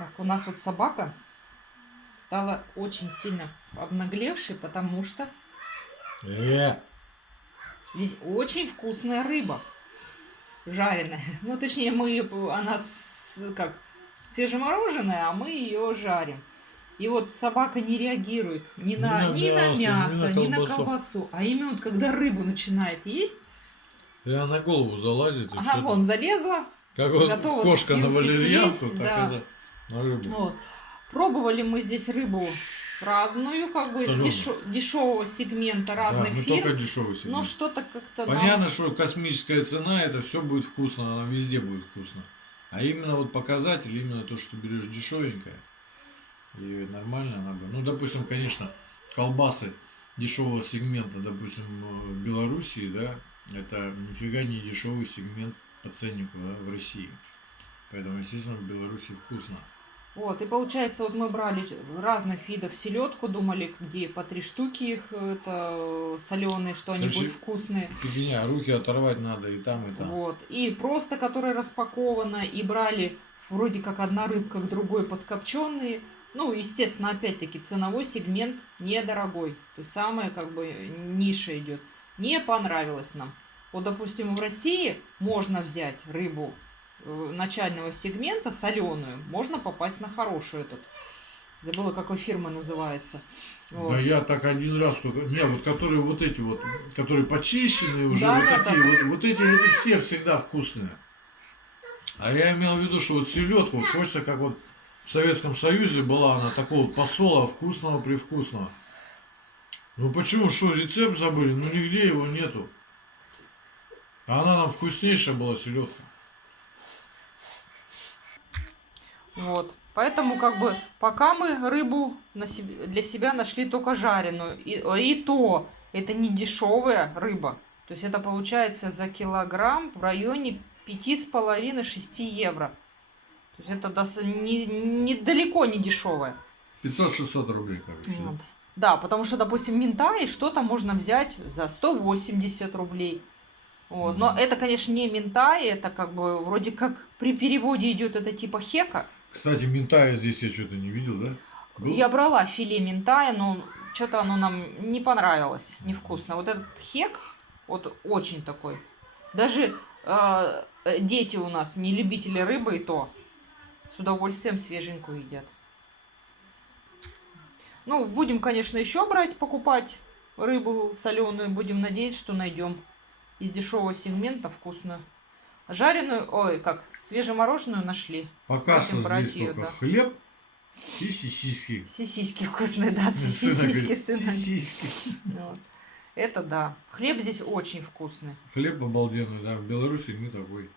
Так, у нас вот собака стала очень сильно обнаглевшей, потому что здесь очень вкусная рыба жареная. Ну, точнее, она как свежемороженая, а мы ее жарим. И вот собака не реагирует ни на мясо, ни на колбасу. А именно вот когда рыбу начинает есть, и она на голову залазит. Она вон залезла, как вот готова кошка на валерьянку, съесть, так да. это на рыбу. Вот. Пробовали мы здесь рыбу разную, как бы дешевого сегмента разных да, фирм. только дешевый сегмент. Но что-то как-то... Понятно, что космическая цена, это все будет вкусно, она везде будет вкусно. А именно вот показатель, именно то, что берешь дешевенькое, и нормально она будет. Ну, допустим, конечно, колбасы дешевого сегмента, допустим, в Белоруссии, да, это нифига не дешевый сегмент по ценнику, да, в России. Поэтому, естественно, в Беларуси вкусно. Вот, и получается, вот мы брали разных видов селедку, думали, где по 3 штуки их, это соленые, что они будут вкусные. Фигня, руки оторвать надо и там, и там. Вот, и просто, которая распакована, и брали вроде как одна рыбка к другой подкопченые. Ну, естественно, опять-таки, ценовой сегмент недорогой. То есть самая, как бы, ниша идет. Не понравилось нам. Вот, допустим, в России можно взять рыбу начального сегмента, соленую, можно попасть на хорошую этот. Забыла, какой фирма называется. Вот. Да я так один раз только... Не, вот которые вот эти вот, которые почищенные уже, да, вот да, такие, да. вот эти все всегда вкусные. А я имел в виду, что вот селедку вот хочется, как вот в Советском Союзе была она такого посола вкусного, привкусного. Ну почему, что, рецепт забыли? Ну нигде его нету. А она нам вкуснейшая была селедка. Вот. Поэтому, как бы, пока мы рыбу для себя нашли только жареную. И то, это не дешевая рыба. То есть это получается за килограмм в районе 5,5-6 евро. То есть это недалеко не дешевая. 500-600 рублей, короче. Вот. Да, потому что, допустим, минтай что-то можно взять за 180 рублей. Вот. Но это, конечно, не минтай, это как бы вроде как при переводе идет это типа хека. Кстати, минтая здесь я что-то не видел, да? Был? Я брала филе минтая, но что-то оно нам не понравилось, невкусно. Вот этот хек, вот очень такой. Даже дети у нас не любители рыбы, и то с удовольствием свеженькую едят. Ну, будем, конечно, еще брать, покупать рыбу соленую. Будем надеяться, что найдем из дешевого сегмента вкусную. Жареную, ой, как, свежемороженую нашли. Пока что здесь только хлеб и сосиски. Сосиски вкусные, да, сосиски. Сосиски. Вот. Это да. Хлеб здесь очень вкусный. Хлеб обалденный, да. В Беларуси не такой.